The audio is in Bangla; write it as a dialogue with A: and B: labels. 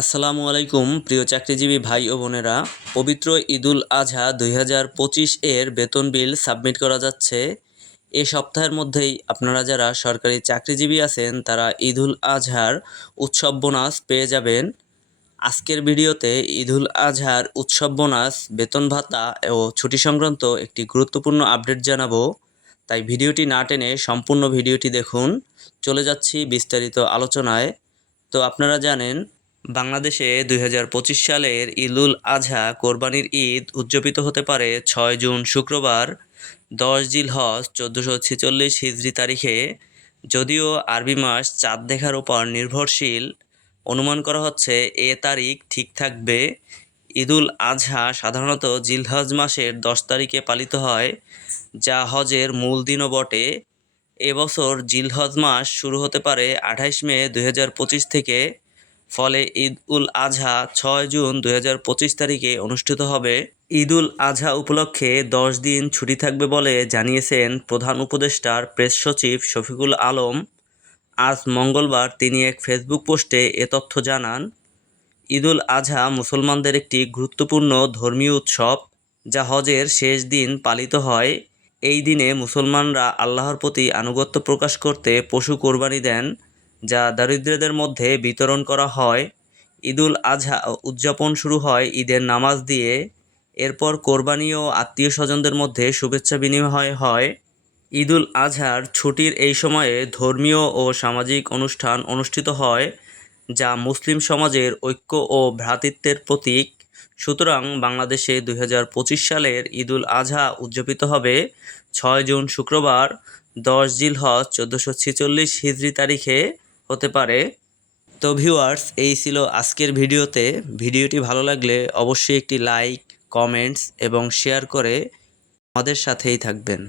A: আসসালামু আলাইকুম, প্রিয় চাকরিজীবী ভাই ও বোনেরা। পবিত্র ঈদুল আজহা দুই হাজার পঁচিশ এর বেতন বিল সাবমিট করা যাচ্ছে। এ সপ্তাহের মধ্যেই আপনারা যারা সরকারি চাকরিজীবী আছেন, তারা ঈদুল আজহার উৎসব বোনাস পেয়ে যাবেন। আজকের ভিডিওতে ঈদুল আজহার উৎসব বোনাস, বেতন ভাতা ও ছুটি সংক্রান্ত একটি গুরুত্বপূর্ণ আপডেট জানাব। তাই ভিডিওটি না টেনে সম্পূর্ণ ভিডিওটি দেখুন। চলে যাচ্ছি বিস্তারিত আলোচনায়। তো আপনারা জানেন বাংলাদেশে দুই হাজার পঁচিশ সালের ঈদুল আজহা কোরবানির ঈদ উদযাপিত হতে পারে ছয় জুন শুক্রবার, দশ জিল হজ চোদ্দোশো ছেচল্লিশ হিজড়ি তারিখে। যদিও আরবি মাস চাঁদ দেখার উপর নির্ভরশীল, অনুমান করা হচ্ছে এ তারিখ ঠিক থাকবে। ঈদুল আজহা সাধারণত জিলহজ মাসের দশ তারিখে পালিত হয়, যা হজের মূল দিনও বটে। এবছর জিলহজ মাস শুরু হতে পারে আঠাইশ মে দু হাজার পঁচিশ থেকে। ফলে ঈদ উল আজহা ছয় জুন দু হাজার পঁচিশ তারিখে অনুষ্ঠিত হবে। ঈদ উল আজহা উপলক্ষে দশ দিন ছুটি থাকবে বলে জানিয়েছেন প্রধান উপদেষ্টার প্রেস সচিব শফিকুল আলম। আজ মঙ্গলবার তিনি এক ফেসবুক পোস্টে এ তথ্য জানান ঈদ উল আজহা মুসলমানদের একটি গুরুত্বপূর্ণ ধর্মীয় উৎসব, যা হজের শেষ দিন পালিত হয়। এই দিনে মুসলমানরা আল্লাহর প্রতি আনুগত্য প্রকাশ করতে পশু কোরবানি দেন। যা দারিদ্রদের মধ্যে বিতরণ করা হয়। ঈদুল আজহা উদযাপন শুরু হয় ঈদের নামাজ দিয়ে। এরপর কোরবানি ও আত্মীয় স্বজনদের মধ্যে শুভেচ্ছা বিনিময় হয়। ঈদুল আজহার ছুটির এই সময়ে ধর্মীয় ও সামাজিক অনুষ্ঠান অনুষ্ঠিত হয়, যা মুসলিম সমাজের ঐক্য ও ভ্রাতৃত্বের প্রতীক। সুতরাং বাংলাদেশে দু হাজার পঁচিশ সালের ঈদুল আজহা উদযাপিত হবে ছয় জুন শুক্রবার, দশ জিলহজ চোদ্দোশো ছেচল্লিশ হিজড়ি তারিখে। হতে পারে। তো ভিউয়ার্স এই ছিল আজকের ভিডিওতে। ভিডিওটি ভালো লাগলে অবশ্যই একটি লাইক কমেন্টস এবং শেয়ার করে আমাদের সাথেই থাকবেন।